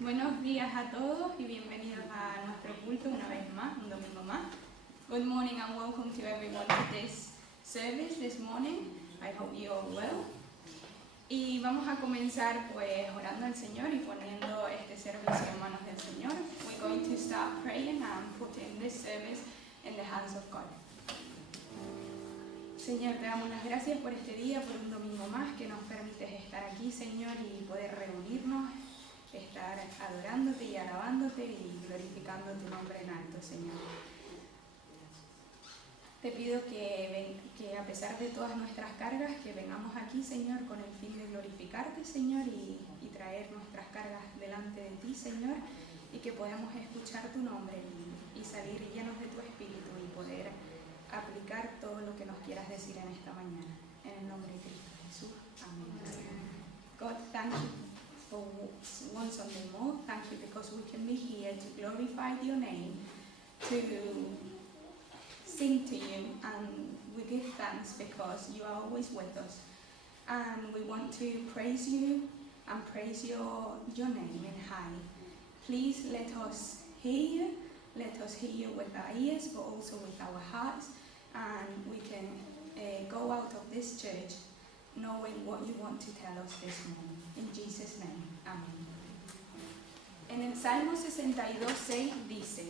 Buenos días a todos y bienvenidos a nuestro culto una vez más, un domingo más. Good morning and welcome to everyone to this service this morning. I hope you are well. Y vamos a comenzar pues orando al Señor y poniendo este servicio en manos del Señor. We're going to start praying and putting this service in the hands of God. Señor, te damos las gracias por este día, por un domingo más que nos permites estar aquí, Señor, y poder reunirnos, estar adorándote y alabándote y glorificando tu nombre en alto, Señor. Te pido que a pesar de todas nuestras cargas, que vengamos aquí, Señor, con el fin de glorificarte, Señor, y traer nuestras cargas delante de ti, Señor, y que podamos escuchar tu nombre y salir llenos de tu espíritu y poder aplicar todo lo que nos quieras decir en esta mañana. En el nombre de Cristo Jesús. Amén. God, thank you for one Sunday more. Thank you because we can be here to glorify your name, to sing to you, and we give thanks because you are always with us. And we want to praise you and praise your name in high. Please let us hear you. Let us hear you with our ears, but also with our hearts, and we can go out of this church knowing what you want to tell us this morning. In Jesus' name, amén. En el Salmo 62:6 dice: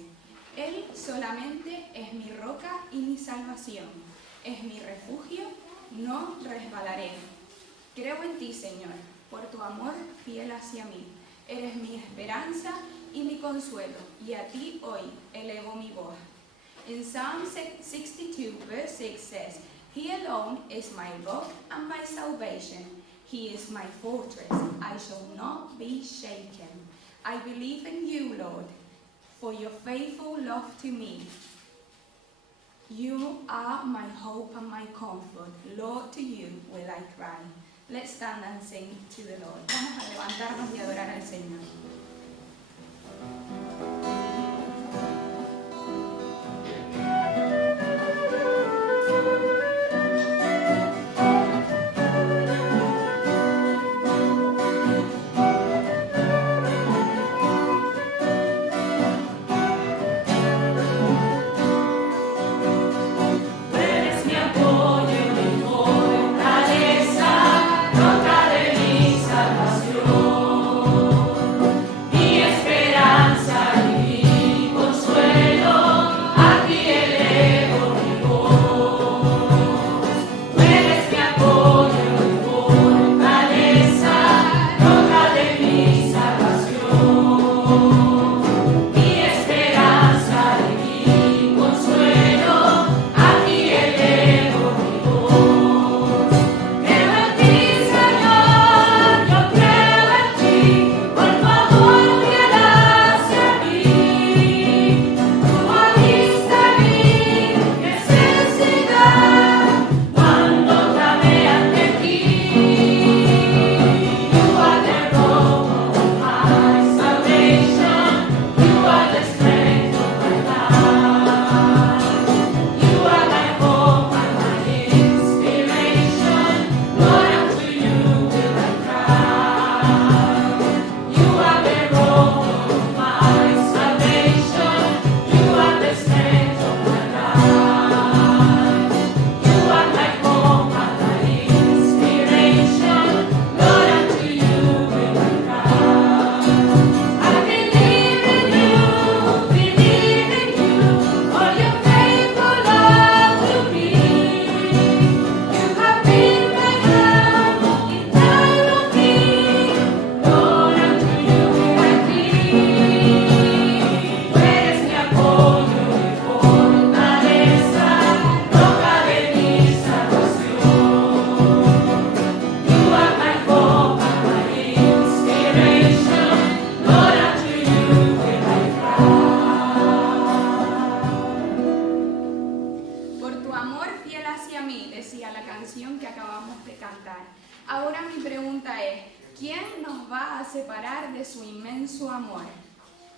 Él solamente es mi roca y mi salvación, es mi refugio, no resbalaré. Creo en ti, Señor, por tu amor fiel hacia mí. Eres mi esperanza y mi consuelo, y a ti hoy elevo mi voz. In Psalm 62, verse 6 says, He alone is my rock and my salvation. He is my fortress. I shall not be shaken. I believe in you, Lord, for your faithful love to me. You are my hope and my comfort. Lord, to you will I cry. Let's stand and sing to the Lord. Vamos a levantarnos y adorar al Señor.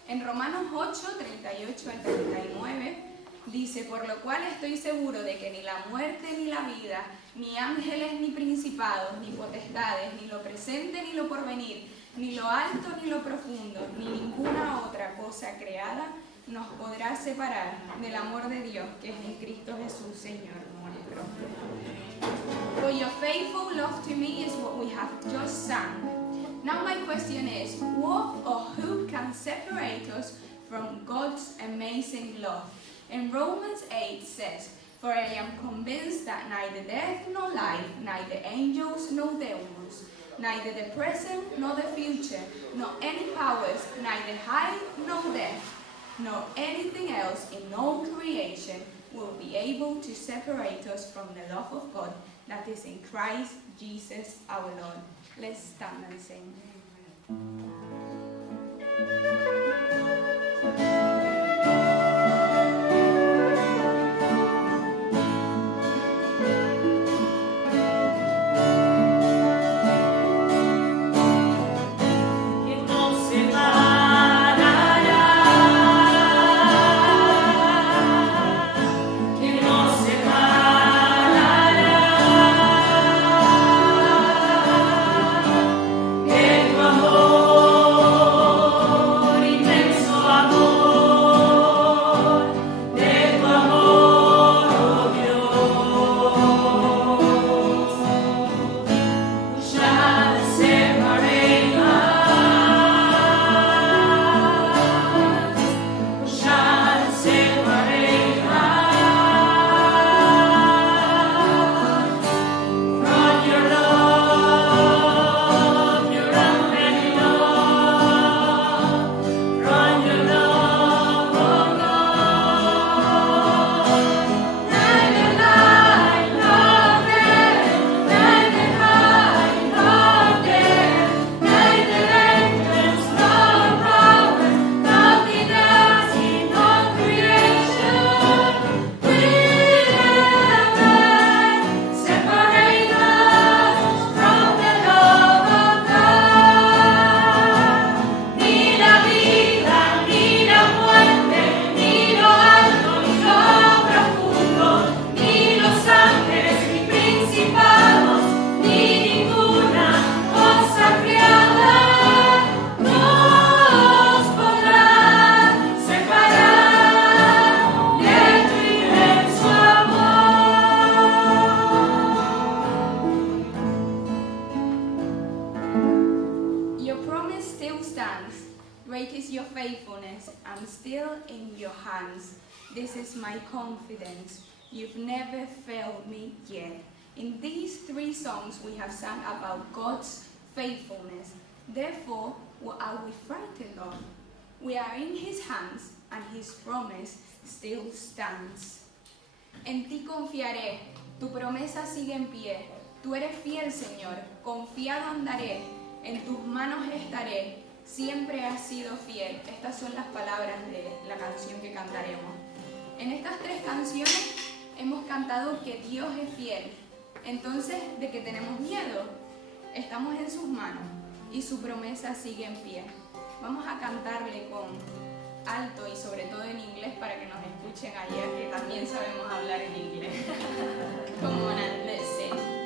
En Romanos 8, 38 al 39, dice: por lo cual estoy seguro de que ni la muerte ni la vida, ni ángeles ni principados, ni potestades, ni lo presente ni lo porvenir, Ni lo alto ni lo profundo, ni ninguna otra cosa creada nos podrá separar del amor de Dios que es en Cristo Jesús, Señor nuestro. For your faithful love to me is what we have just sung. Now my question is, what or who can separate us from God's amazing love? And Romans 8 says, for I am convinced that neither death nor life, neither angels nor demons, neither the present nor the future, nor any powers, neither height nor depth, nor anything else in all creation will be able to separate us from the love of God that is in Christ Jesus our Lord. Let's stand and sing. Great is your faithfulness. I'm still in your hands. This is my confidence. You've never failed me yet. In these three songs we have sung about God's faithfulness. Therefore, what are we frightened of? We are in his hands and his promise still stands. En ti confiaré, tu promesa sigue en pie. Tú eres fiel, Señor, confiado andaré, en tus manos estaré, siempre has sido fiel. Estas son las palabras de la canción que cantaremos. En estas tres canciones hemos cantado que Dios es fiel. Entonces, ¿de qué tenemos miedo? Estamos en sus manos y su promesa sigue en pie. Vamos a cantarle con alto y sobre todo en inglés para que nos escuchen allá, que también sabemos hablar en inglés. Come on and let's sing.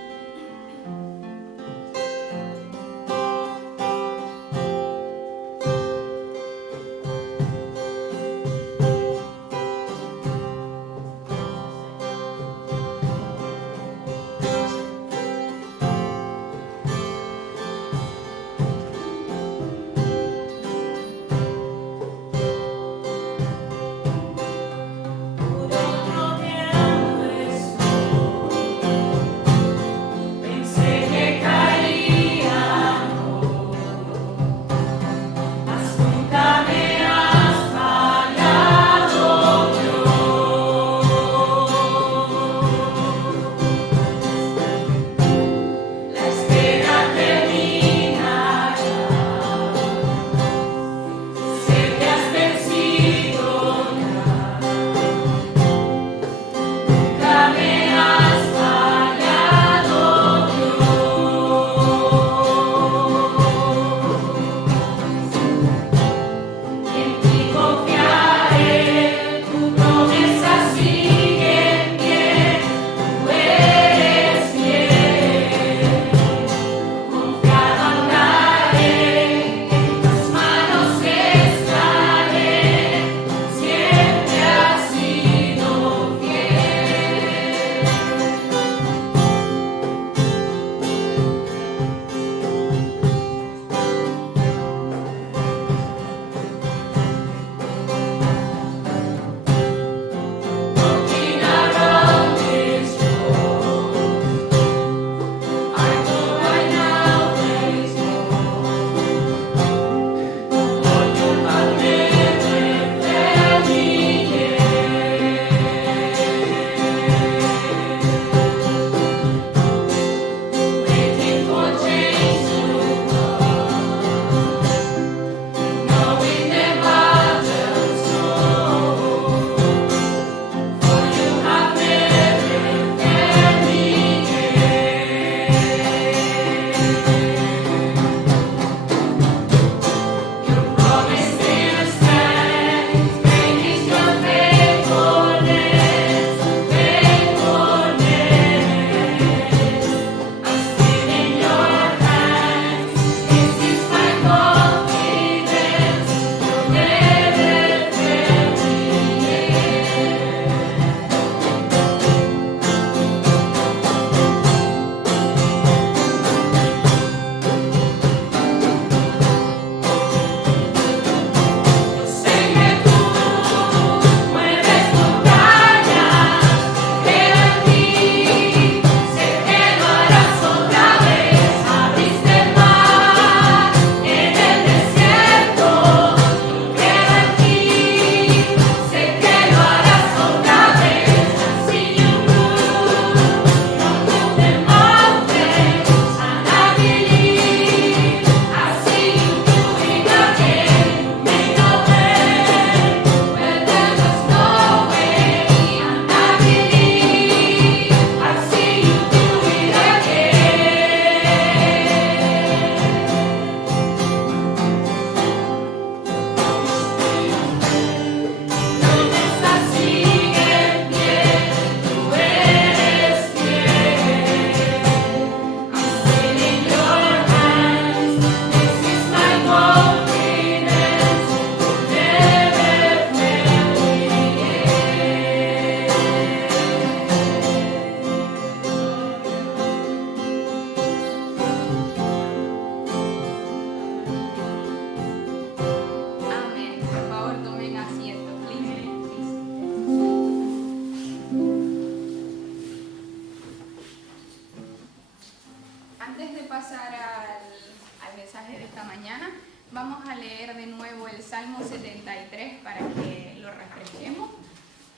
esta mañana. Vamos a leer de nuevo el Salmo 73 para que lo refresquemos.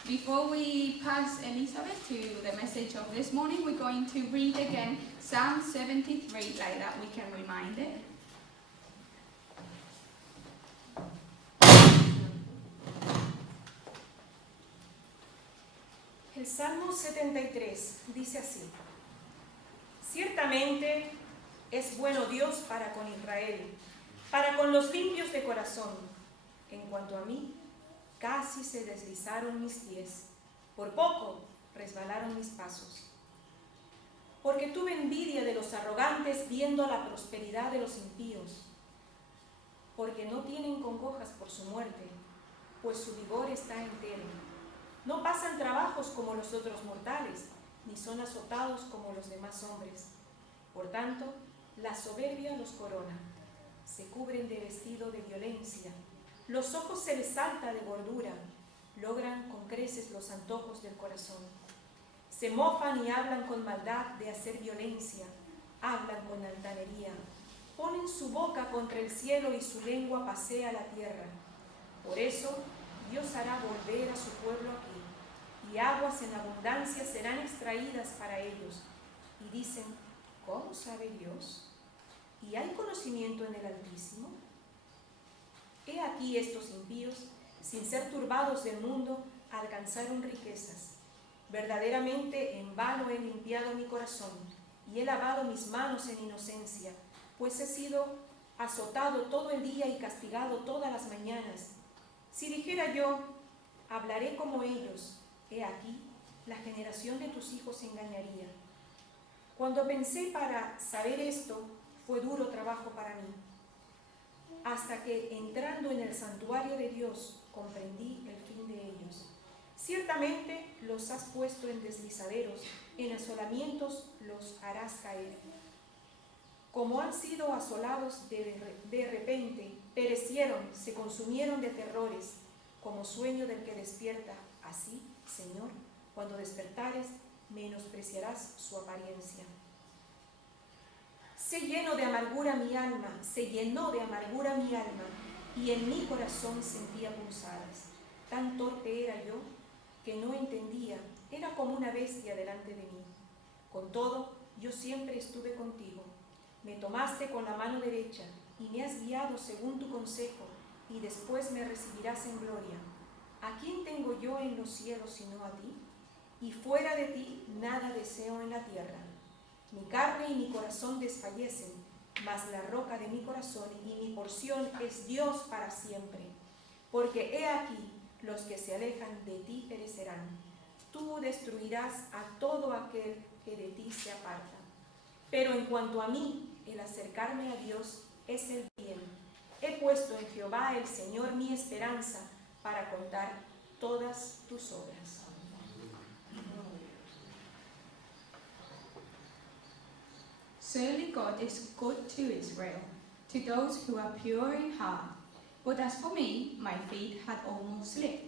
Before we pass Elizabeth to the message of this morning, we're going to read again Psalm 73, like that we can remind it. El Salmo 73 dice así: Ciertamente es bueno Dios para con Israel, para con los limpios de corazón. En cuanto a mí, casi se deslizaron mis pies, por poco resbalaron mis pasos. Porque tuve envidia de los arrogantes viendo la prosperidad de los impíos, porque no tienen congojas por su muerte, pues su vigor está entero. No pasan trabajos como los otros mortales, ni son azotados como los demás hombres. Por tanto, la soberbia los corona, se cubren de vestido de violencia, los ojos se les salta de gordura, logran con creces los antojos del corazón. Se mofan y hablan con maldad de hacer violencia, hablan con altanería, ponen su boca contra el cielo y su lengua pasea la tierra. Por eso Dios hará volver a su pueblo aquí, y aguas en abundancia serán extraídas para ellos. Y dicen: ¿cómo sabe Dios? ¿Y hay conocimiento en el Altísimo? He aquí estos impíos, sin ser turbados del mundo, alcanzaron riquezas. Verdaderamente en vano he limpiado mi corazón, y he lavado mis manos en inocencia, pues he sido azotado todo el día y castigado todas las mañanas. Si dijera yo, hablaré como ellos, he aquí, la generación de tus hijos se engañaría. Cuando pensé para saber esto, fue duro trabajo para mí, hasta que entrando en el santuario de Dios, comprendí el fin de ellos. Ciertamente los has puesto en deslizaderos, en asolamientos los harás caer. Como han sido asolados de repente, perecieron, se consumieron de terrores, como sueño del que despierta. Así, Señor, cuando despertares, menospreciarás su apariencia. Se llenó de amargura mi alma, se llenó de amargura mi alma, y en mi corazón sentía punzadas. Tan torpe era yo que no entendía, era como una bestia delante de mí. Con todo, yo siempre estuve contigo. Me tomaste con la mano derecha y me has guiado según tu consejo, y después me recibirás en gloria. ¿A quién tengo yo en los cielos sino a ti? Y fuera de ti nada deseo en la tierra. Mi carne y mi corazón desfallecen, mas la roca de mi corazón y mi porción es Dios para siempre. Porque he aquí, los que se alejan de ti perecerán. Tú destruirás a todo aquel que de ti se aparta. Pero en cuanto a mí, el acercarme a Dios es el bien. He puesto en Jehová el Señor mi esperanza para contar todas tus obras. Surely God is good to Israel, to those who are pure in heart. But as for me, my feet had almost slipped.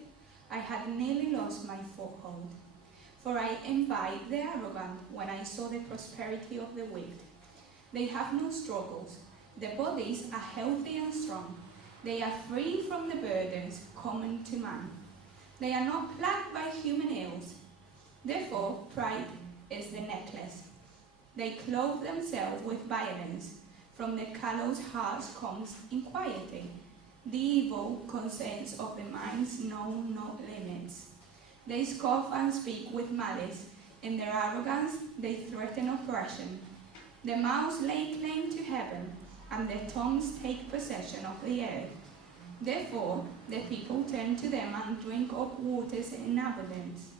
I had nearly lost my foothold. For I envied the arrogant when I saw the prosperity of the wicked. They have no struggles. Their bodies are healthy and strong. They are free from the burdens common to man. They are not plagued by human ills. Therefore, pride is the necklace. They clothe themselves with violence. From their callous hearts comes inquieting. The evil conscience of the minds know no limits. They scoff and speak with malice. In their arrogance they threaten oppression. Their mouths lay claim to heaven, and their tongues take possession of the earth. Therefore the people turn to them and drink up waters in abundance.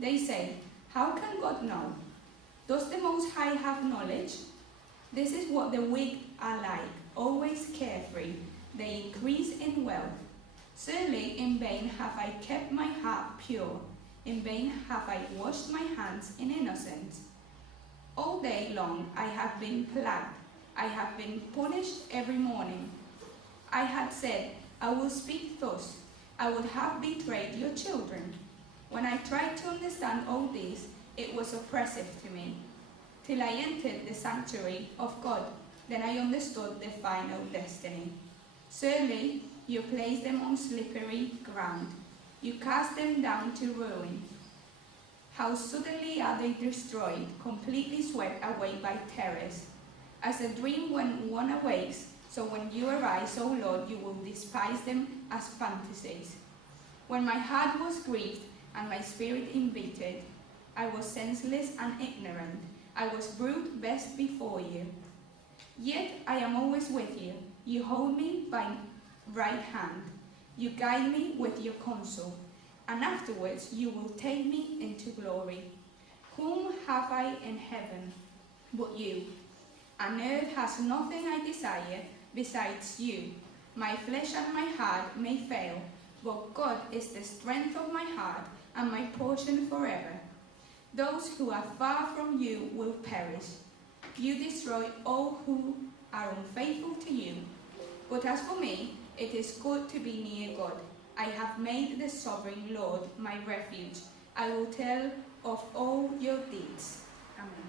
They say, how can God know? Does the Most High have knowledge? This is what the wicked are like, always carefree. They increase in wealth. Surely in vain have I kept my heart pure. In vain have I washed my hands in innocence. All day long I have been plagued. I have been punished every morning. I had said, I will speak thus. I would have betrayed your children. When I tried to understand all this, it was oppressive to me, till I entered the sanctuary of God. Then I understood their final destiny. Surely you place them on slippery ground. You cast them down to ruin. How suddenly are they destroyed, completely swept away by terrors. As a dream when one awakes, so when you arise, O Lord, you will despise them as fantasies. When my heart was grieved and my spirit embittered, I was senseless and ignorant. I was brute best before you. Yet I am always with you. You hold me by right hand. You guide me with your counsel, and afterwards you will take me into glory. Whom have I in heaven but you? And earth has nothing I desire besides you. My flesh and my heart may fail, but God is the strength of my heart and my portion forever. Those who are far from you will perish. You destroy all who are unfaithful to you. But as for me, it is good to be near God. I have made the sovereign Lord my refuge. I will tell of all your deeds. Amén.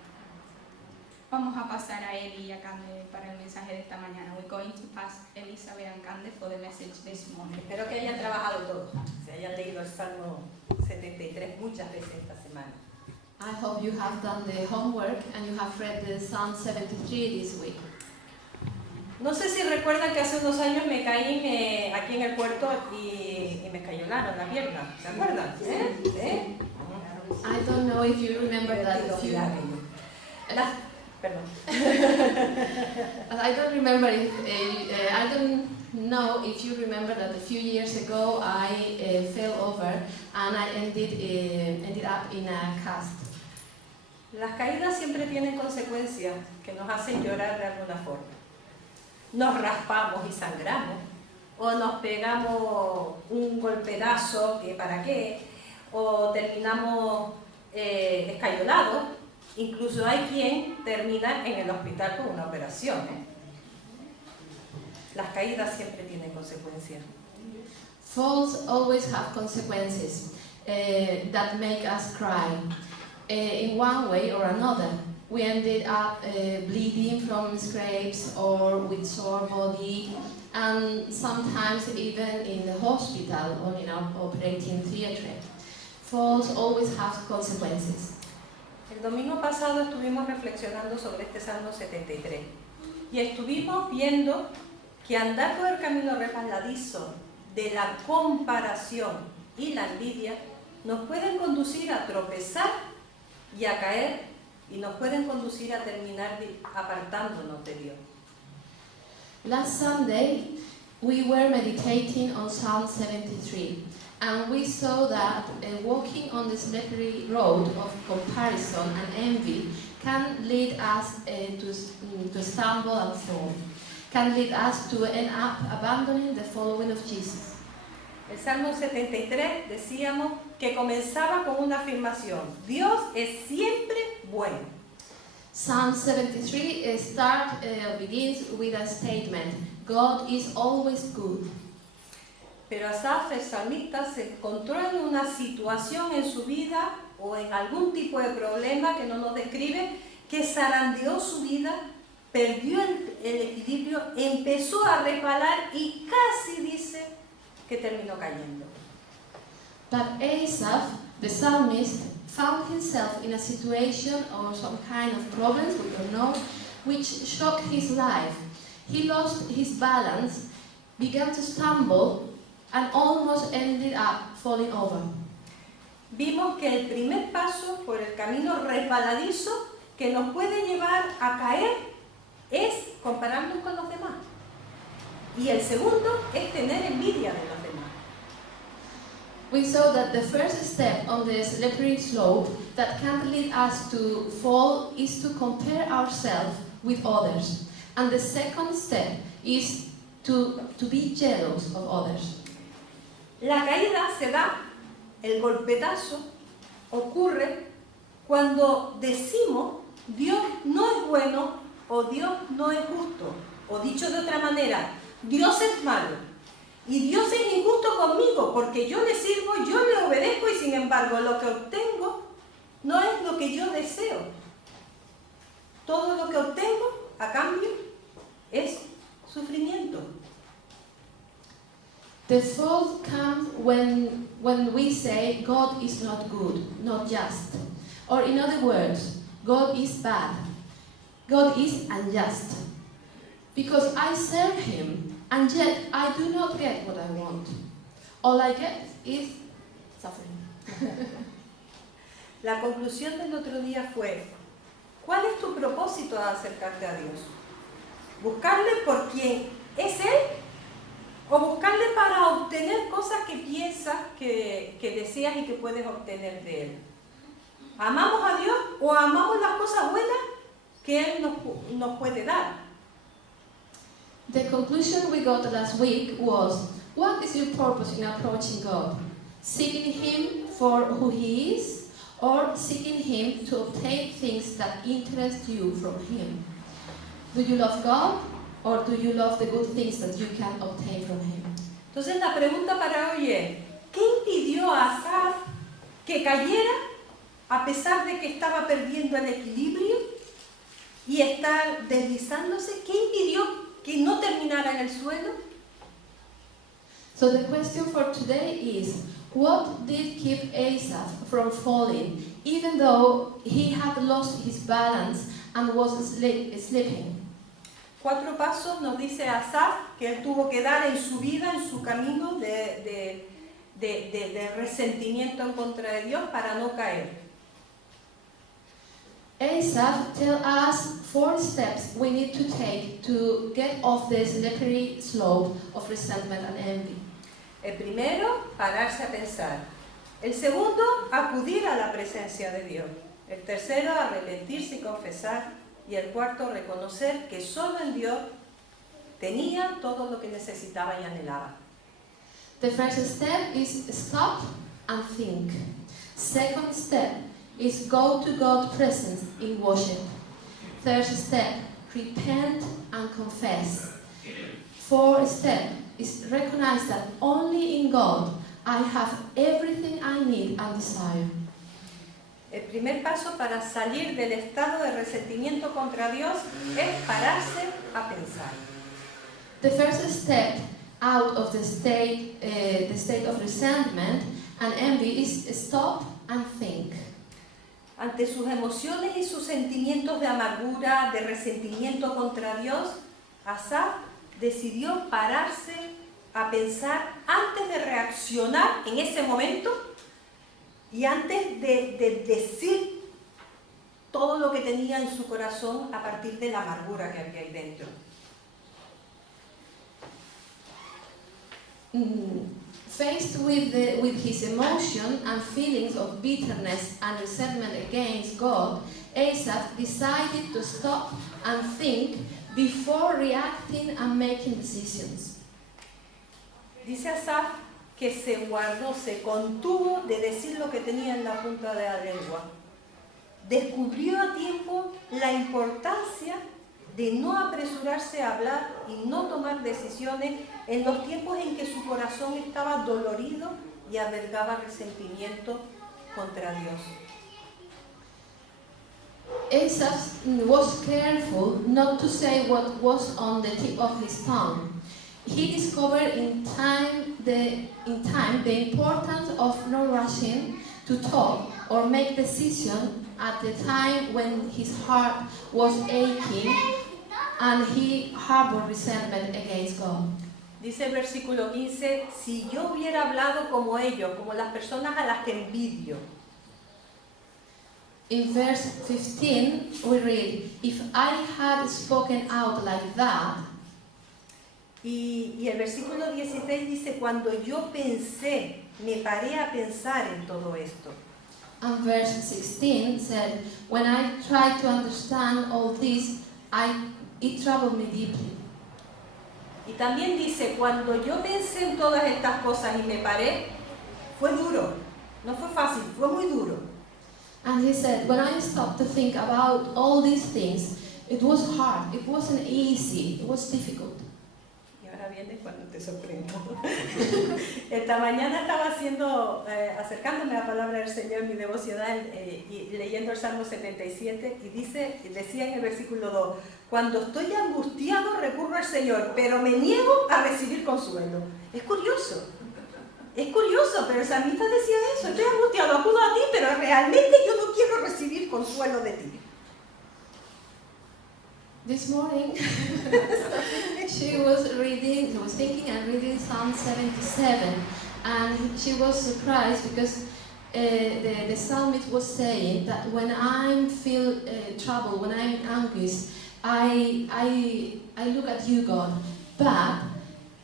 Vamos a pasar a Eli y a Cande para el mensaje de esta mañana. We're going to pass Elizabeth and Cande for the message this morning. Espero que hayan trabajado todos, se hayan leído el Salmo 73 muchas veces esta semana. I hope you have done the homework and you have read the Psalm 73 this week. No sé si recuerdan que hace unos años me caí aquí en el puerto y me escayolaron la pierna. ¿Se acuerdan? ¿Sí? I don't know if you remember that a few... Perdón. I don't remember if I don't know if you remember that a few years ago I fell over and I ended up in a cast. Las caídas siempre tienen consecuencias que nos hacen llorar de alguna forma. Nos raspamos y sangramos, o nos pegamos un golpedazo que para qué, o terminamos escayolados. Incluso hay quien termina en el hospital con una operación. Las caídas siempre tienen consecuencias. Falls always have consequences that make us cry in one way or another. We ended up bleeding from scrapes or with sore body, and sometimes even in the hospital or in our operating theatre. Falls always have consequences. El domingo pasado estuvimos reflexionando sobre este Salmo 73 y estuvimos viendo que andar por el camino resbaladizo de la comparación y la envidia nos pueden conducir a tropezar y a caer y nos pueden conducir a terminar apartándonos de Dios. Last Sunday we were meditating on Psalm 73. And we saw that walking on the slippery road of comparison and envy can lead us to stumble and fall, can lead us to end up abandoning the following of Jesus. El Salmo 73 decíamos que comenzaba con una afirmación: Dios es siempre bueno. Psalm 73 begins with a statement: God is always good. Pero Asaf, el salmista, se encontró en una situación en su vida o en algún tipo de problema que no nos describe, que zarandeó su vida, perdió el equilibrio, empezó a resbalar y casi dice que terminó cayendo. But Asaph, the psalmist, found himself in a situation or some kind of problems, we don't know, which shocked his life. He lost his balance, began to stumble, and almost ended up falling over. Vimos que el primer paso por el camino resbaladizo que nos puede llevar a caer es compararnos con los demás. Y el segundo es tener envidia de los demás. We saw that the first step on the slippery slope that can lead us to fall is to compare ourselves with others. And the second step is to be jealous of others. La caída se da, el golpetazo ocurre cuando decimos Dios no es bueno o Dios no es justo. O dicho de otra manera, Dios es malo y Dios es injusto conmigo porque yo le sirvo, yo le obedezco y sin embargo lo que obtengo no es lo que yo deseo. Todo lo que obtengo a cambio es sufrimiento. The fault comes when we say God is not good, not just. Or in other words, God is bad. God is unjust. Because I serve Him, and yet I do not get what I want. All I get is suffering. La conclusión del otro día fue, ¿cuál es tu propósito al acercarte a Dios? ¿Buscarle por quien es Él? ¿O buscarle para obtener cosas que piensas, que deseas y que puedes obtener de Él? ¿Amamos a Dios o amamos las cosas buenas que Él nos puede dar? The conclusion we got last week was, what is your purpose in approaching God? Seeking Him for who He is, or seeking Him to obtain things that interest you from Him? Do you love God, or do you love the good things that you can obtain from Him? Entonces la pregunta para hoy es, ¿qué impidió a Asaf que cayera a pesar de que estaba perdiendo el equilibrio y estar deslizándose? ¿Qué impidió que no terminara en el suelo? So the question for today is, what did keep Asaph from falling, even though he had lost his balance and was slipping? 4 pasos nos dice Asaf que él tuvo que dar en su vida, en su camino de resentimiento en contra de Dios para no caer. Asaph tells us 4 steps we need to take to get off the slippery slope of resentment and envy. El primero, pararse a pensar. El segundo, acudir a la presencia de Dios. El tercero, arrepentirse y confesar. Y el cuarto, reconocer que solo en Dios tenía todo lo que necesitaba y anhelaba. The first step is stop and think. Second step is go to God's presence in worship. Third step, repent and confess. Fourth step is recognize that only in God I have everything I need and desire. El primer paso para salir del estado de resentimiento contra Dios es pararse a pensar. The first step out of the state of resentment and envy is stop and think. Ante sus emociones y sus sentimientos de amargura, de resentimiento contra Dios, Asaf decidió pararse a pensar antes de reaccionar en ese momento y antes de decir todo lo que tenía en su corazón a partir de la amargura que había ahí dentro. Faced with his emotion and feelings of bitterness and resentment against God, Asaph decided to stop and think before reacting and making decisions. Dice Asaf que se guardó, se contuvo de decir lo que tenía en la punta de la lengua. Descubrió a tiempo la importancia de no apresurarse a hablar y no tomar decisiones en los tiempos en que su corazón estaba dolorido y albergaba resentimiento contra Dios. Asaph was careful not to say what was on the tip of his tongue. He discovered in time the importance of not rushing to talk or make decisions at the time when his heart was aching and he harbored resentment against God. Dice el versículo 15, si yo hubiera hablado como ellos, como las personas a las que envidio. In verse 15 we read, if I had spoken out like that. Y el versículo 16 dice, cuando yo pensé, me paré a pensar en todo esto. And verse 16 said, when I tried to understand all this, it troubled me deeply. Y también dice, cuando yo pensé en todas estas cosas y me paré, fue duro, no fue fácil, fue muy duro. And he said, when I stopped to think about all these things, it was hard, it wasn't easy, it was difficult. Y ahora bien es cuando te sorprendo. Esta mañana estaba acercándome a la palabra del Señor en mi devocional y leyendo el Salmo 77 y decía en el versículo 2, cuando estoy angustiado recurro al Señor, pero me niego a recibir consuelo. Es curioso, pero el salmista decía eso, estoy angustiado, acudo a ti, pero realmente yo no quiero recibir consuelo de ti. This morning, she was thinking and reading Psalm 77, and she was surprised because the psalmist was saying that when I feel trouble, when I'm anxious, I look at you, God. But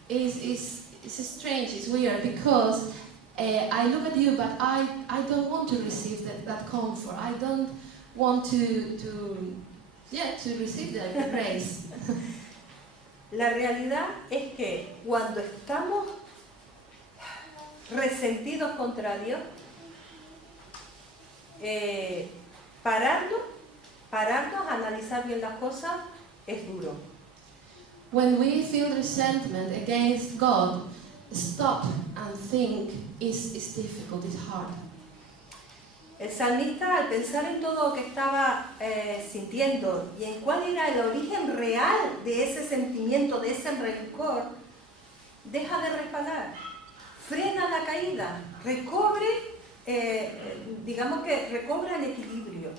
it's strange, it's weird, because I look at you, but I don't want to receive that comfort. I don't want to receive that grace. La realidad es que cuando estamos resentidos contra Dios, pararnos, analizar bien las cosas, es duro. When we feel resentment against God, stop and think is difficult, it's hard. El salmista, al pensar en todo lo que estaba sintiendo y en cuál era el origen real de ese sentimiento, de ese rencor, deja de resbalar, frena la caída, recobra el equilibrio.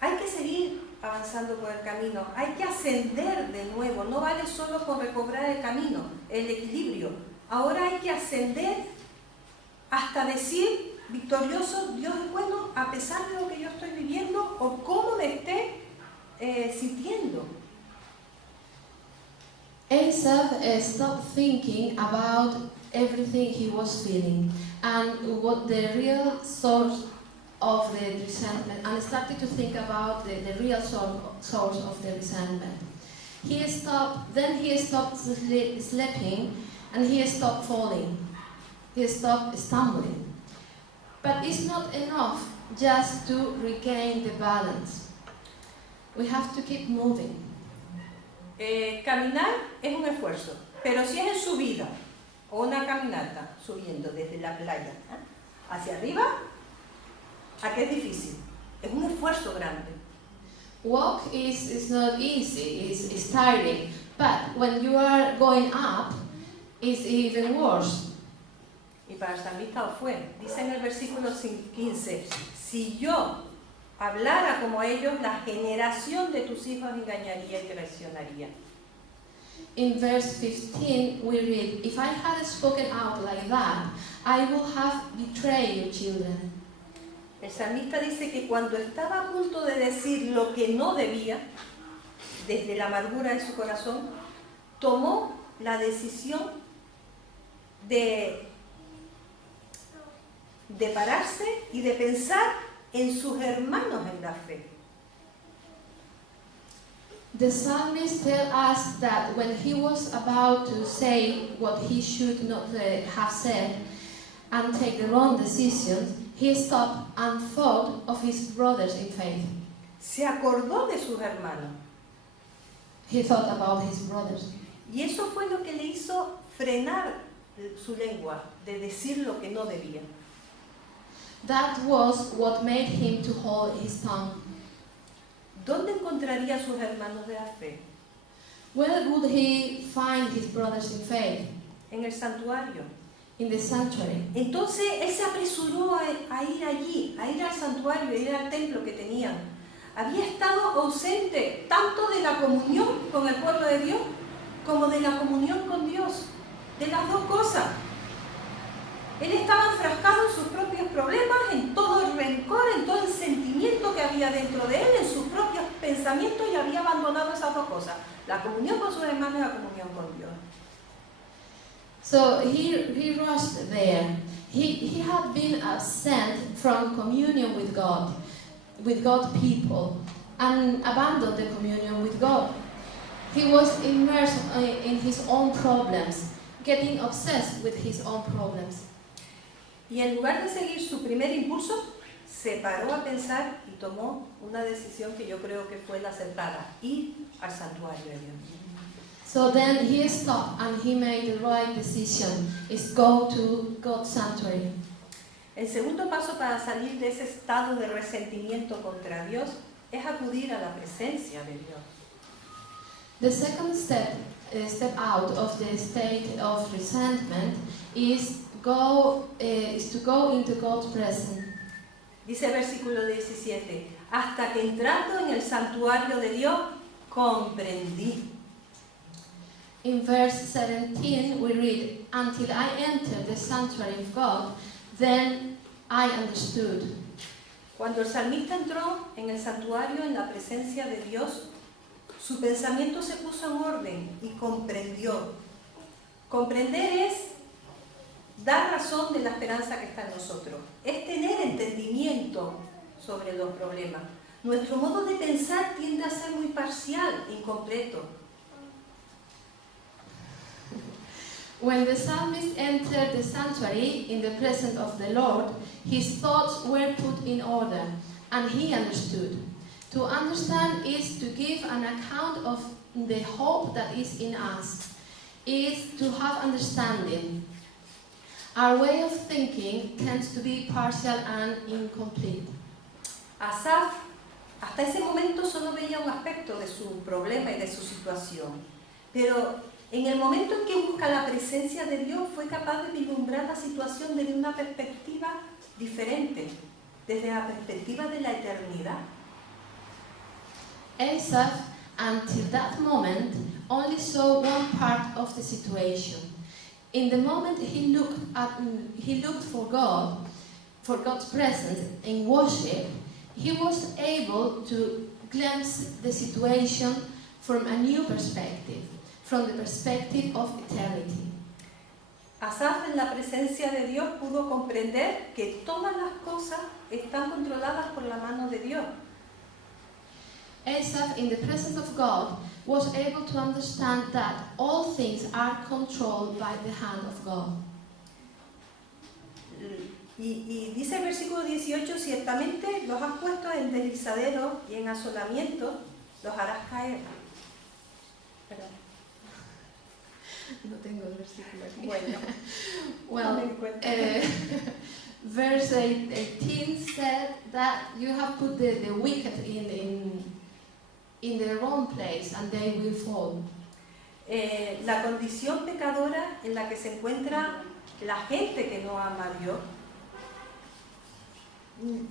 Hay que seguir avanzando por el camino, hay que ascender de nuevo, no vale solo con recobrar el camino, el equilibrio. Ahora hay que ascender hasta decir, victorioso, Dios es bueno a pesar de lo que yo estoy viviendo o cómo me esté sintiendo. Asaph stopped thinking about everything he was feeling and what the real source of the resentment, and started to think about the real source of the resentment. Then he stopped sleeping and he stopped falling. He stopped stumbling. But it's not enough just to regain the balance. We have to keep moving. Caminar es un esfuerzo, pero si es en subida o una caminata subiendo desde la playa hacia arriba, ¿a qué es difícil? Es un esfuerzo grande. Walk is not easy, it's tiring, but when you are going up, it's even worse. Y para el salmista lo fue. Dice en el versículo 15, si yo hablara como ellos, la generación de tus hijos engañaría y traicionaría. In verse 15 we read, if I had spoken out like that, I would have betrayed your children. El salmista dice que cuando estaba a punto de decir lo que no debía, desde la amargura de su corazón, tomó la decisión de pararse y de pensar en sus hermanos en la fe. The psalmist tells us that when he was about to say what he should not have said and take the wrong decisions, he stopped and thought of his brothers in faith. Se acordó de sus hermanos. He thought about his brothers. Y eso fue lo que le hizo frenar su lengua, de decir lo que no debía. That was what made him to hold his tongue. ¿Dónde encontraría a sus hermanos de la fe? Where would he find his brothers in faith? En el santuario. In the sanctuary. Entonces él se apresuró a ir allí, a ir al santuario, a ir al templo que tenían. Había estado ausente tanto de la comunión con el pueblo de Dios como de la comunión con Dios, de las dos cosas. Él estaba enfrascado en sus propios problemas, en todo el rencor, en todo el sentimiento que había dentro de él, en sus propios pensamientos, y había abandonado esas dos cosas, la comunión con sus hermanos y la comunión con Dios. So he rushed there. He had been absent from communion with God's people, and abandoned the communion with God. He was immersed in his own problems, getting obsessed with his own problems. Y en lugar de seguir su primer impulso, se paró a pensar y tomó una decisión que yo creo que fue la acertada, ir al santuario de Dios. So then he stopped and he made the right decision, is go to God's sanctuary. El segundo paso para salir de ese estado de resentimiento contra Dios es acudir a la presencia de Dios. The second step out of the state of resentment is to go into God's presence. Dice el versículo 17, hasta que entrando en el santuario de Dios, comprendí. In verse 17 we read, until I entered the sanctuary of God, then I understood. Cuando el salmista entró en el santuario en la presencia de Dios, su pensamiento se puso en orden y comprendió. Comprender es dar razón de la esperanza que está en nosotros, es tener entendimiento sobre los problemas. Nuestro modo de pensar tiende a ser muy parcial, incompleto. When the psalmist entered the sanctuary in the presence of the Lord, his thoughts were put in order, and he understood. To understand is to give an account of the hope that is in us, is to have understanding. Our way of thinking tends to be partial and incomplete. Asaf, hasta ese momento solo veía un aspecto de su problema y de su situación, pero en el momento en que busca la presencia de Dios fue capaz de vislumbrar la situación desde una perspectiva diferente, desde la perspectiva de la eternidad. Asaph, until that moment, only saw one part of the situation. In the moment he looked for God's presence in worship, he was able to glimpse the situation from a new perspective, from the perspective of eternity. Asaf en la presencia de Dios pudo comprender que todas las cosas están controladas por la mano de Dios. Asaph, in the presence of God, was able to understand that all things are controlled by the hand of God. Y dice el versículo 18, ciertamente los has puesto en deslizadero y en asolamiento, los harás caer. Perdón. No tengo el versículo aquí. Bueno, Well, no me encuentro. verse 18 said that you have put the wicked in their own place and they will fall. La condición pecadora en la que se encuentra la gente que no ama a Dios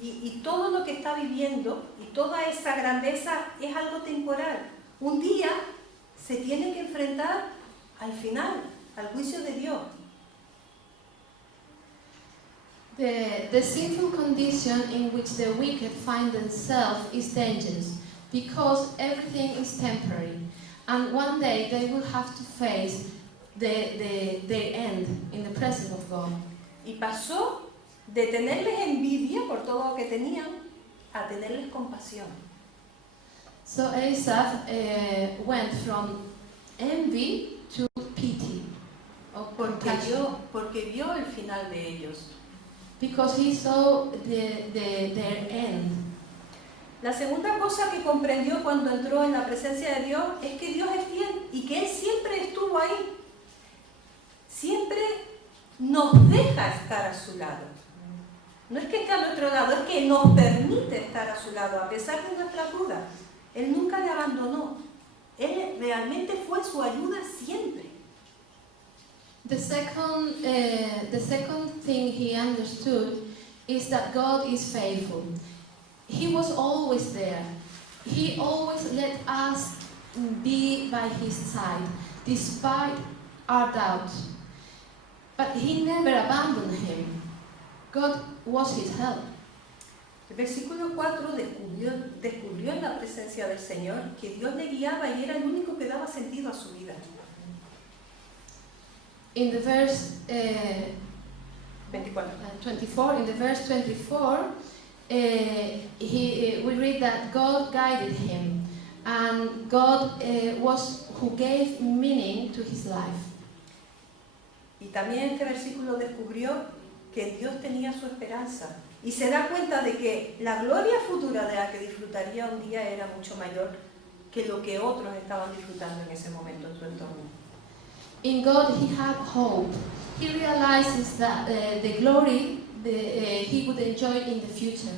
y todo lo que está viviendo y toda esa grandeza es algo temporal. Un día se tiene que enfrentar al final, al juicio de Dios. The sinful condition in which the wicked find themselves is dangerous because everything is temporary, and one day they will have to face their end in the presence of God. Y pasó de tenerles envidia por todo lo que tenían a tenerles compasión. So Asaph went from envy to pity, or compassion, Porque vio el final de ellos. because he saw their end. La segunda cosa que comprendió cuando entró en la presencia de Dios es que Dios es fiel y que Él siempre estuvo ahí. Siempre nos deja estar a su lado. No es que esté a nuestro lado, es que nos permite estar a su lado a pesar de nuestras dudas. Él nunca le abandonó. Él realmente fue su ayuda siempre. The second thing he understood is that God is faithful. He was always there. He always let us be by his side, despite our doubts. But he never abandoned him. God was his help. El versículo 4 descubrió en la presencia del Señor que Dios le guiaba y era el único que daba sentido a su vida. In the verse 24. 24, in the verse 24, we read that God guided him, and God was who gave meaning to his life. Y también este versículo descubrió que Dios tenía su esperanza y se da cuenta de que la gloria futura de la que disfrutaría un día era mucho mayor que lo que otros estaban disfrutando en ese momento en su entorno. In God he had hope. He realizes that the glory he would enjoy in the future.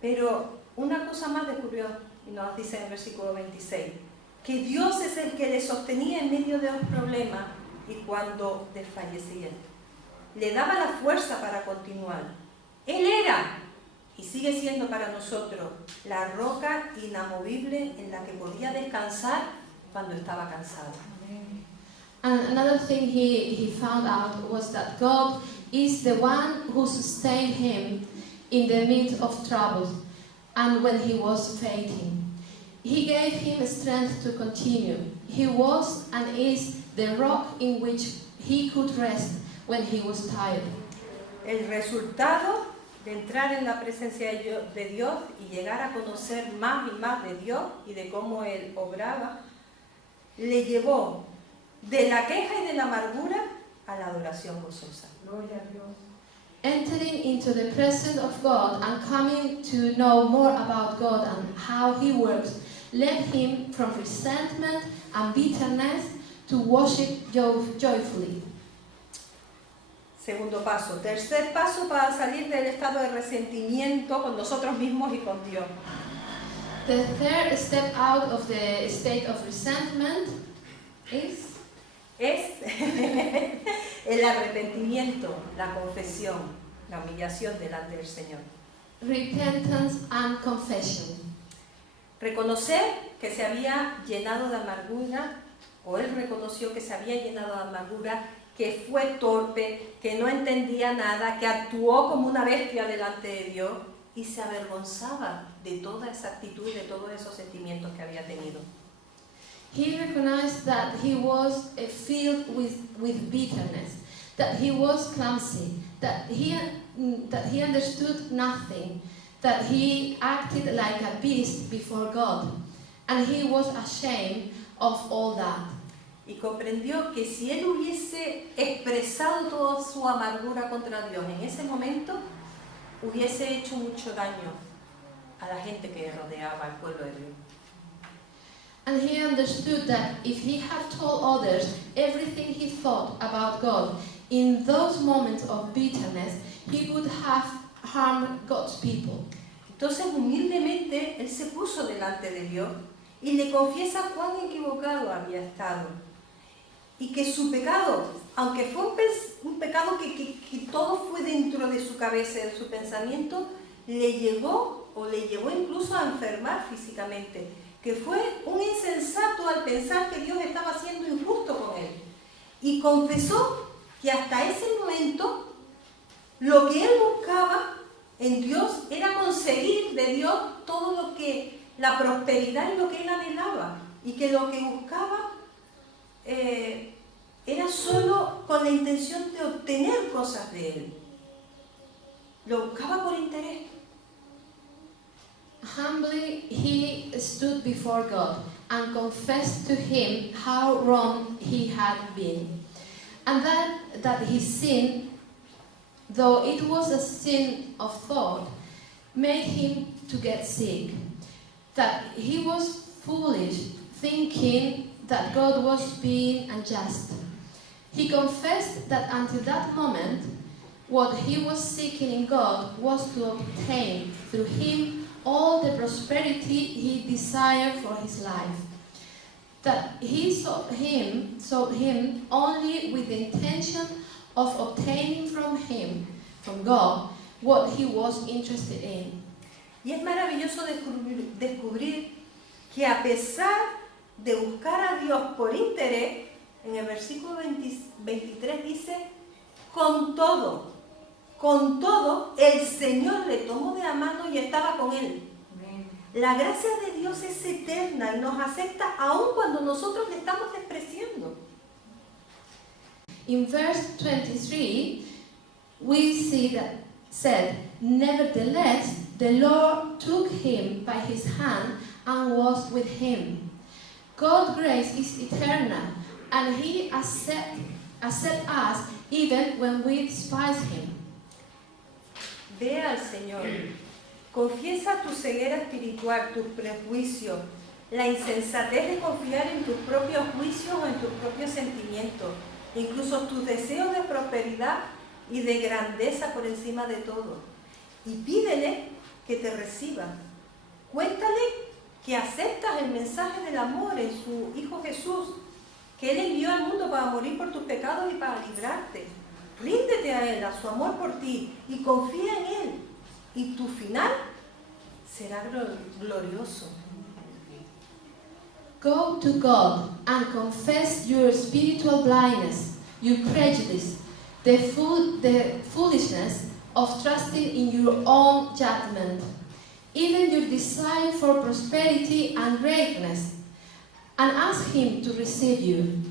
Pero una cosa más descubrió, y nos dice en el versículo 26, que Dios es el que le sostenía en medio de los problemas y cuando desfallecía. Le daba la fuerza para continuar. Él era, y sigue siendo para nosotros, la roca inamovible en la que podía descansar cuando estaba cansado. And another thing he found out was that God is the one who sustained him in the midst of trouble and when he was fainting. He gave him strength to continue. He was and is the rock in which he could rest when he was tired. El resultado de entrar en la presencia de Dios y llegar a conocer más y más de Dios y de cómo Él obraba, le llevó de la queja y de la amargura a la adoración gozosa. Gloria a Dios. Entering into the presence of God and coming to know more about God and how He works led him from resentment and bitterness to worship joyfully. Segundo paso. Tercer paso para salir del estado de resentimiento con nosotros mismos y con Dios. The third step out of the state of resentment is Es el arrepentimiento, la confesión, la humillación delante del Señor. repentance and confession. Reconocer que se había llenado de amargura, o él reconoció que se había llenado de amargura, que fue torpe, que no entendía nada, que actuó como una bestia delante de Dios y se avergonzaba de toda esa actitud y de todos esos sentimientos que había tenido. He recognized that he was filled with bitterness, that he was clumsy, that he understood nothing, that he acted like a beast before God, and he was ashamed of all that. Y comprendió que si él hubiese expresado toda su amargura contra Dios en ese momento, hubiese hecho mucho daño a la gente que rodeaba al pueblo de Dios. And he understood that if he had told others everything he thought about God, in those moments of bitterness, he would have harmed God's people. Entonces, humildemente, él se puso delante de Dios y le confiesa cuán equivocado había estado. Y que su pecado, aunque fue un pecado que todo fue dentro de su cabeza y de su pensamiento, le llevó incluso a enfermar físicamente. Que fue un insensato al pensar que Dios estaba siendo injusto con él. Y confesó que hasta ese momento lo que él buscaba en Dios era conseguir de Dios todo lo que, la prosperidad y lo que él anhelaba. Y que lo que buscaba era solo con la intención de obtener cosas de él. Lo buscaba por interés. Humbly, he stood before God and confessed to him how wrong he had been, and that his sin, though it was a sin of thought, made him to get sick, that he was foolish, thinking that God was being unjust. He confessed that until that moment, what he was seeking in God was to obtain through him all the prosperity he desired for his life. That he sought him only with the intention of obtaining from him, from God, what he was interested in. Y es maravilloso descubrir que a pesar de buscar a Dios por interés, en el versículo 23 dice, con todo, el Señor le tomó de la mano y estaba con él. Amén. La gracia de Dios es eterna y nos acepta aun cuando nosotros le estamos despreciando. In verse 23, we see that said, nevertheless, the Lord took him by his hand and was with him. God's grace is eternal, and he accepts us even when we despise him. Ve al Señor, confiesa tu ceguera espiritual, tus prejuicios, la insensatez de confiar en tus propios juicios o en tus propios sentimientos, incluso tus deseos de prosperidad y de grandeza por encima de todo. Y pídele que te reciba. Cuéntale que aceptas el mensaje del amor en su Hijo Jesús, que Él envió al mundo para morir por tus pecados y para librarte. Ríndete a Él, a su amor por ti, y confía en Él. Y tu final será glorioso. Go to God and confess your spiritual blindness, your prejudice, the foolishness of trusting in your own judgment, even your desire for prosperity and greatness, and ask Him to receive you.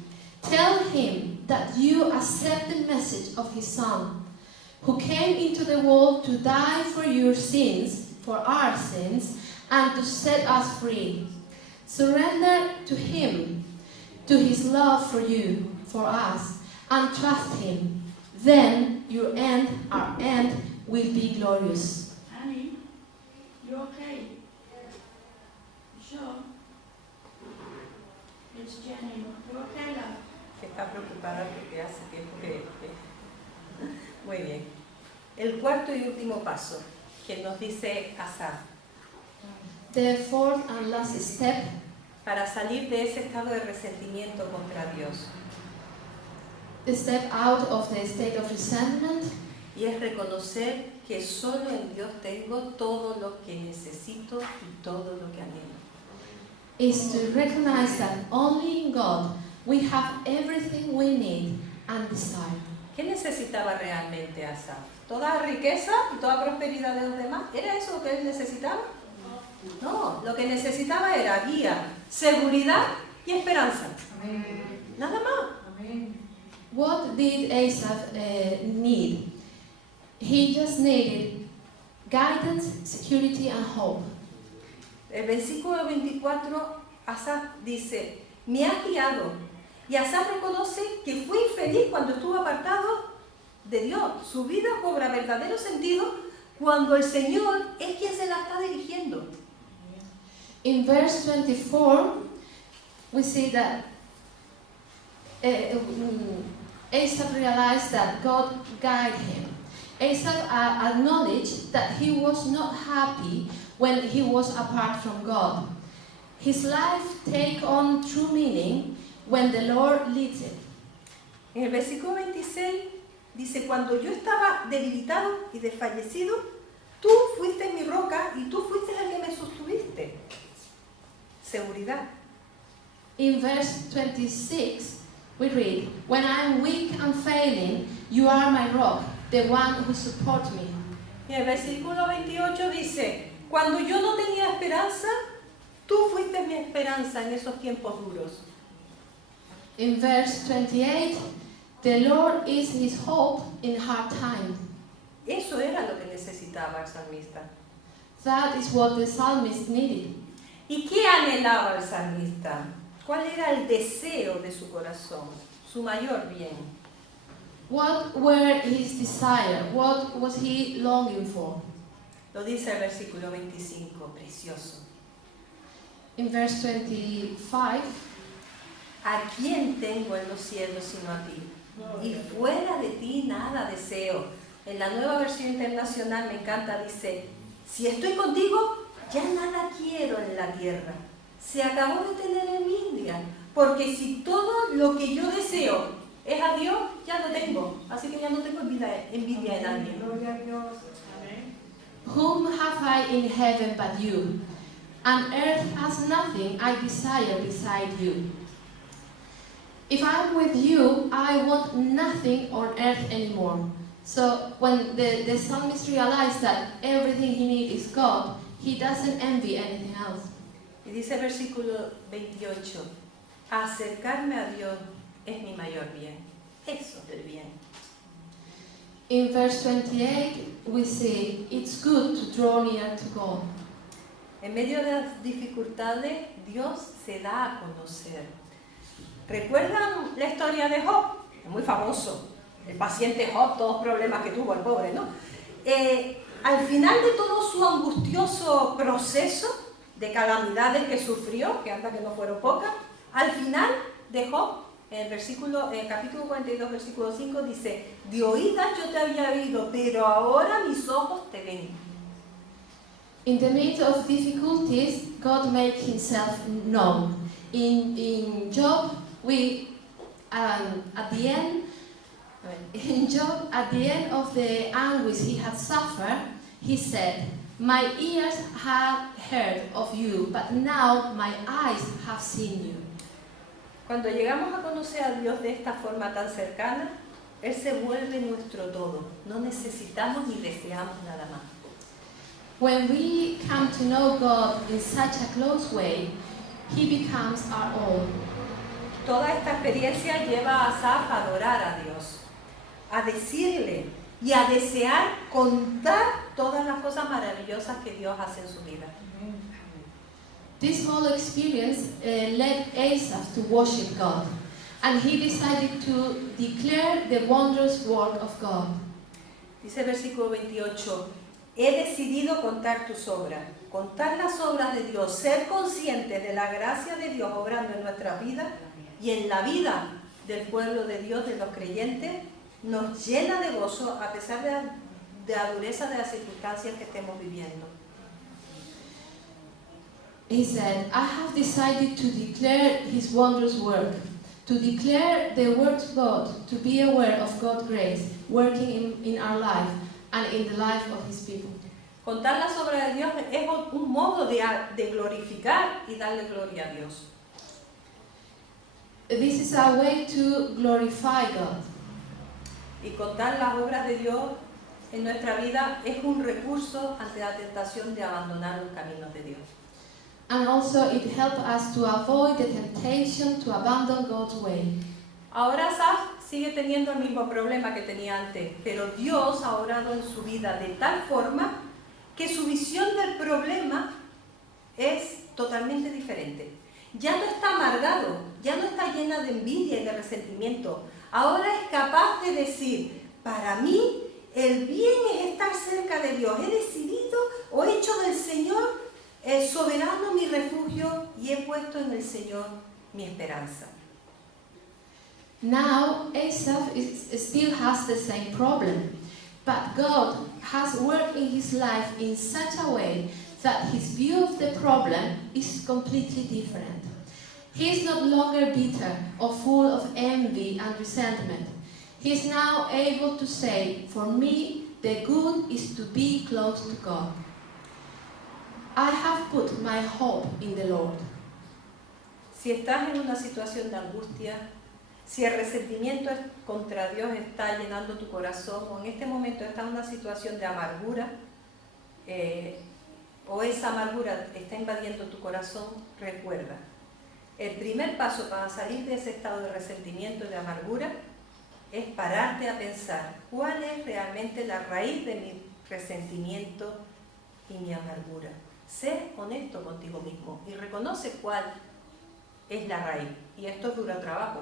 Tell Him that you accept the message of His Son, who came into the world to die for your sins, for our sins, and to set us free. Surrender to Him, to His love for you, for us, and trust Him. Then our end will be glorious. Annie, you okay? You sure? It's Jenny. You okay, love? Está preocupada porque hace tiempo que... Muy bien. El cuarto y último paso que nos dice Asaf. The fourth and last step Para salir de ese estado de resentimiento contra Dios. the step out of the state of resentment Y es reconocer que solo en Dios tengo todo lo que necesito y todo lo que anhelo. is to recognize that only in God we have everything we need and desire. ¿Qué necesitaba realmente Asaf? ¿Toda riqueza y toda prosperidad de los demás? ¿Era eso lo que él necesitaba? No, lo que necesitaba era guía, seguridad y esperanza. Nada más. What did Asaph need? He just needed guidance, security, and hope. El versículo 24, Asaf dice, me has guiado. Y Asaf reconoce que fue infeliz cuando estuvo apartado de Dios. Su vida cobra verdadero sentido cuando el Señor es quien se la está dirigiendo. In verse 24, we see that Asaph realized that God guided him. Asaph acknowledged that he was not happy when he was apart from God. His life takes on true meaning when the Lord leads it. En el versículo 26 dice, cuando yo estaba debilitado y desfallecido, tú fuiste mi roca y tú fuiste el que me sostuviste. Seguridad. In verse 26, we read, when I am weak and failing, you are my rock, the one who supports me. Y el versículo 28 dice, cuando yo no tenía esperanza, tú fuiste mi esperanza en esos tiempos duros. In verse 28, the Lord is his hope in hard times. Eso era lo que necesitaba el salmista. That is what the psalmist needed. ¿Y qué anhelaba el salmista? ¿Cuál era el deseo de su corazón? Su mayor bien. What were his desires? What was he longing for? Lo dice el versículo 25, precioso. In verse 25, ¿A quién tengo en los cielos sino a ti? Y fuera de ti nada deseo. En la Nueva Versión Internacional me encanta, dice, si estoy contigo, ya nada quiero en la tierra. Se acabó de tener envidia, porque si todo lo que yo deseo es a Dios, ya lo tengo. Así que ya no tengo envidia de nadie. whom have I in heaven but you? And earth has nothing I desire beside you. If I'm with you, I want nothing on earth anymore. So when the psalmist realized that everything he needs is God, he doesn't envy anything else. Y dice el versículo 28, acercarme a Dios es mi mayor bien. Eso es el bien. In verse 28, we see it's good to draw near to God. En medio de las dificultades, Dios se da a conocer. ¿Recuerdan la historia de Job? Es muy famoso. El paciente Job, todos los problemas que tuvo el pobre, ¿no? Al final de todo su angustioso proceso, de calamidades que sufrió, que anda que no fueron pocas, al final dejó, en el capítulo 42, versículo 5, dice, de oídas yo te había oído, pero ahora mis ojos te ven. In the midst of difficulties, God made himself known. In Job, at the end of the anguish he had suffered, he said, my ears had heard of you, but now my eyes have seen you. Cuando llegamos a conocer a Dios de esta forma tan cercana, Él se vuelve nuestro todo. No necesitamos ni deseamos nada más. When we come to know God in such a close way, he becomes our all. Toda esta experiencia lleva a Asaf a adorar a Dios, a decirle y a desear contar todas las cosas maravillosas que Dios hace en su vida. This whole experience led Asaph to worship God, and he decided to declare the wondrous work of God. Dice el versículo 28, he decidido contar tus obras, contar las obras de Dios, ser conscientes de la gracia de Dios obrando en nuestra vida y en la vida del pueblo de Dios, de los creyentes, nos llena de gozo a pesar de la dureza de las circunstancias que estemos viviendo. He said, I have decided to declare his wondrous work, to declare the word of God, to be aware of God's grace working in our life and in the life of his people. Contar las obras de Dios es un modo de glorificar y darle gloria a Dios. This is a way to glorify God. Y contar las obras de Dios en nuestra vida es un recurso ante la tentación de abandonar los caminos de Dios. And also it helps us to avoid the temptation to abandon God's way. Ahora Asaf sigue teniendo el mismo problema que tenía antes, pero Dios ha obrado en su vida de tal forma que su visión del problema es totalmente diferente. Ya no está amargado, ya no está llena de envidia y de resentimiento. Ahora es capaz de decir, para mí el bien es estar cerca de Dios. He decidido o he hecho del Señor soberano mi refugio y he puesto en el Señor mi esperanza. Now Asaph still has the same problem, but God has worked in his life in such a way that his view of the problem is completely different. He is no longer bitter or full of envy and resentment. He is now able to say, for me, the good is to be close to God. I have put my hope in the Lord. Si estás en una situación de angustia, si el resentimiento contra Dios está llenando tu corazón, o en este momento estás en una situación de amargura, o esa amargura está invadiendo tu corazón, recuerda, el primer paso para salir de ese estado de resentimiento y de amargura es pararte a pensar cuál es realmente la raíz de mi resentimiento y mi amargura. Sé honesto contigo mismo y reconoce cuál es la raíz. Y esto dura trabajo,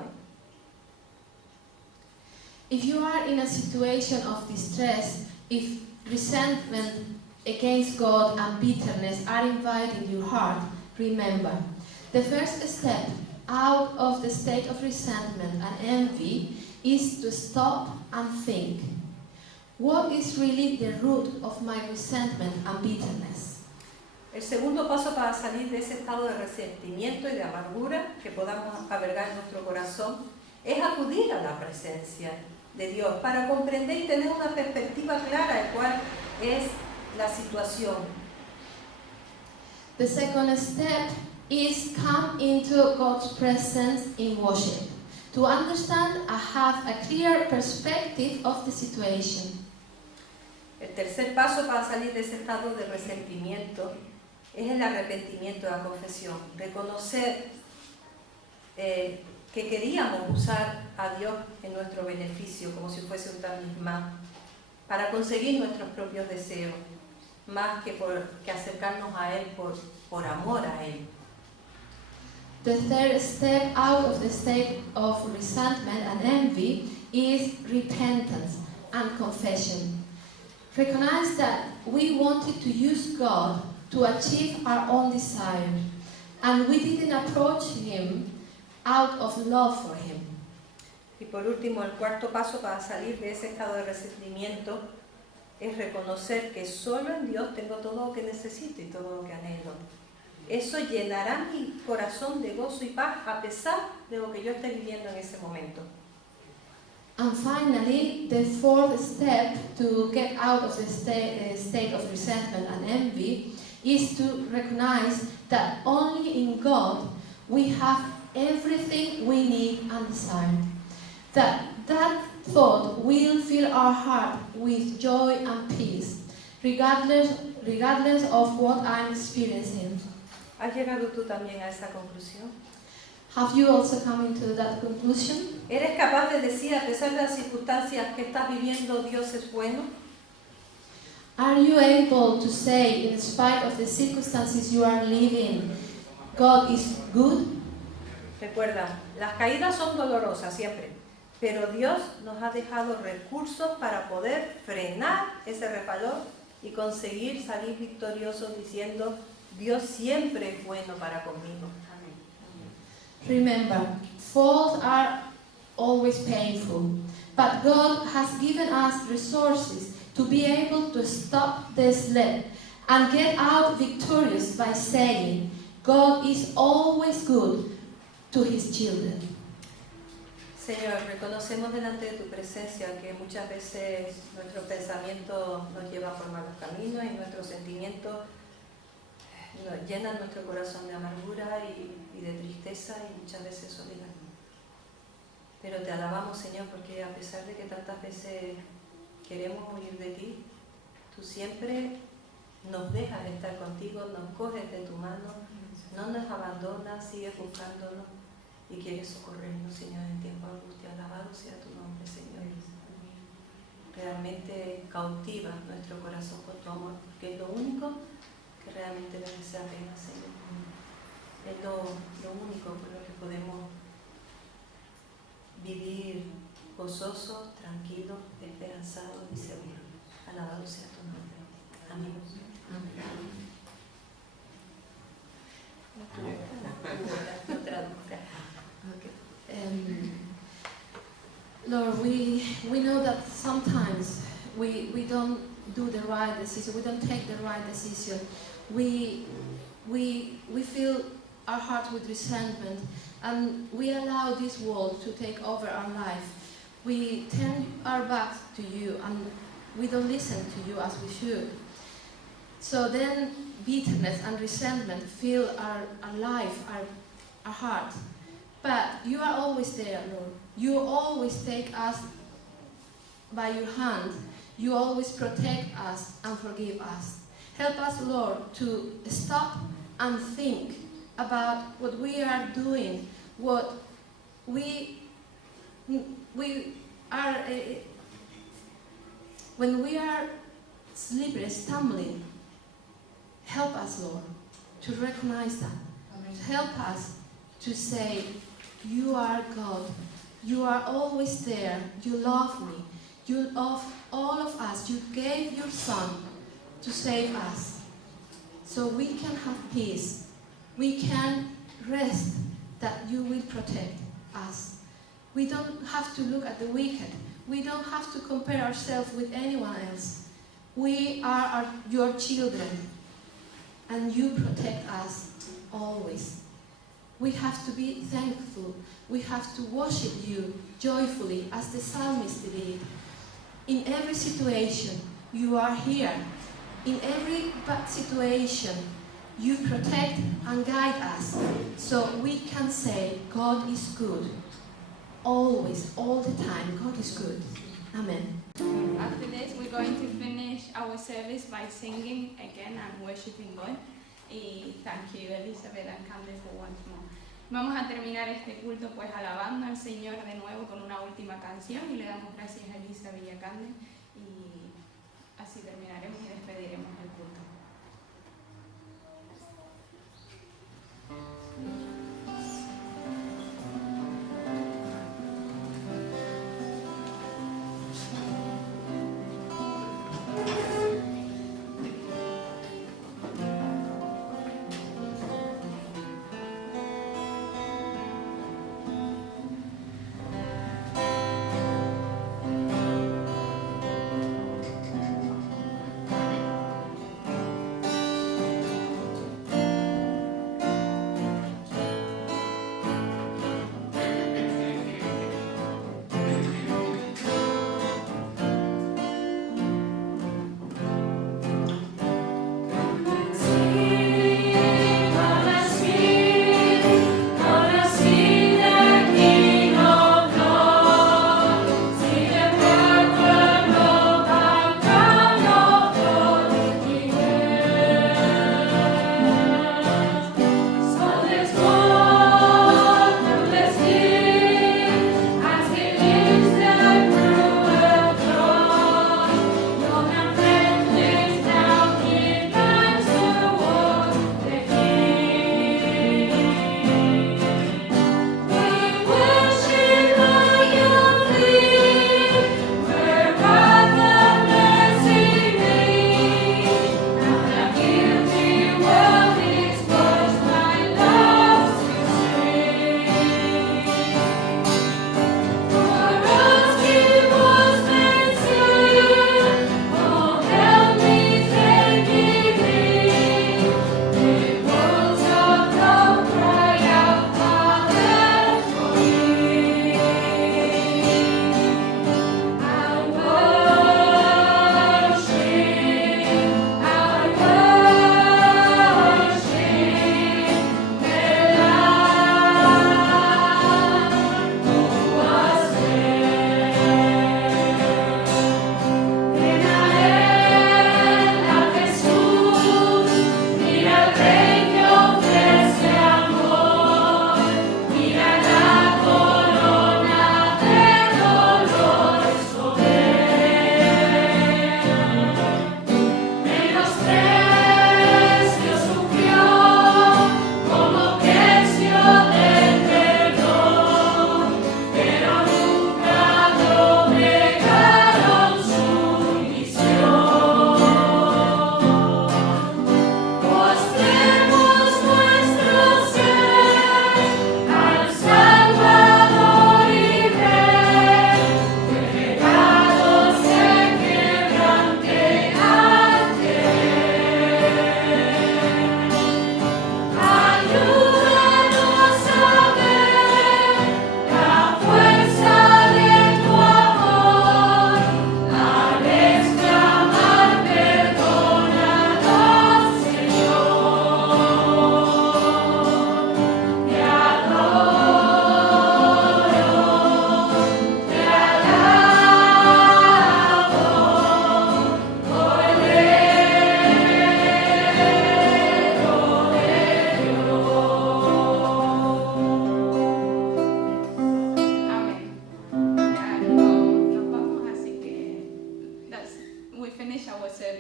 If you are in a situation of distress, if resentment against God and bitterness are invading your heart, remember, the first step out of the state of resentment and envy is to stop and think, what is really the root of my resentment and bitterness? El segundo paso para salir de ese estado de resentimiento y de amargura que podamos albergar en nuestro corazón es acudir a la presencia de Dios para comprender y tener una perspectiva clara de cuál es la situación. The second step is come into God's presence in worship, to understand and have a clear perspective of the situation. El tercer paso para salir de ese estado de resentimiento es el arrepentimiento de la confesión, reconocer que queríamos usar a Dios en nuestro beneficio como si fuese un talismán para conseguir nuestros propios deseos, más que acercarnos a Él por amor a Él. The third step out of the state of resentment and envy is repentance and confession. Recognize that we wanted to use God to achieve our own desire, and we didn't approach Him out of love for Him. Y por último, el cuarto paso para salir de ese estado de resentimiento es reconocer que solo en Dios tengo todo lo que necesito y todo lo que anhelo. Eso llenará mi corazón de gozo y paz a pesar de lo que yo esté viviendo en ese momento. And finally, the fourth step to get out of the state of resentment and envy is to recognize that only in God we have everything we need and desire. That thought will fill our heart with joy and peace, regardless of what I'm experiencing. ¿Has llegado tú también a esa conclusión? Have you also come into that conclusion? ¿Eres capaz de decir, a pesar de las circunstancias que estás viviendo, Dios es bueno? Are you able to say, in spite of the circumstances you are living, God is good? Recuerda, las caídas son dolorosas siempre, pero Dios nos ha dejado recursos para poder frenar ese resbalón y conseguir salir victoriosos diciendo, Dios siempre es bueno para conmigo. Remember, falls are always painful, but God has given us resources to be able to stop the sled and get out victorious by saying, God is always good to His children. Señor, reconocemos delante de tu presencia que muchas veces nuestro pensamiento nos lleva por malos caminos y nuestros sentimientos nos llenan nuestro corazón de amargura y de tristeza y muchas veces soledad. Pero te alabamos, Señor, porque a pesar de que tantas veces queremos huir de ti, tú siempre nos dejas estar contigo, nos coges de tu mano, no nos abandonas, sigues buscándonos y quieres socorrernos, Señor, en tiempo de angustia. Alabado sea tu nombre, Señor. Realmente cautivas nuestro corazón con tu amor, porque es lo único que realmente merece la pena, Señor. Es lo único por lo que podemos vivir gozosos, tranquilos, esperanzados y seguros. Alabado sea tu nombre. Amén. No traduzca. Lord, we know that sometimes we don't do the right decision, we don't take the right decision. We fill our hearts with resentment and we allow this world to take over our life. We turn our backs to you and we don't listen to you as we should. So then bitterness and resentment fill our life, our heart. But you are always there, Lord. You always take us by your hand. You always protect us and forgive us. Help us, Lord, to stop and think about what we are doing, what we are, when we are slippery, stumbling. Help us, Lord, to recognize that. Help us to say, you are God. You are always there. You love me. You love all of us. You gave your Son to save us. So we can have peace. We can rest that you will protect us. We don't have to look at the wicked. We don't have to compare ourselves with anyone else. We are your children, and you protect us always. We have to be thankful. We have to worship you joyfully as the psalmist did. In every situation, you are here. In every bad situation, you protect and guide us. So we can say, God is good. Always, all the time, God is good. Amen. After this, we're going to finish our service by singing again and worshiping God. Y thank you, Elizabeth and Candace, for once more. Vamos a terminar este culto pues alabando al Señor de nuevo con una última canción y le damos gracias a Elizabeth y a Candace y así terminaremos y despediremos el culto.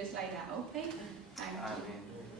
just like that, okay? Thank you. Amén.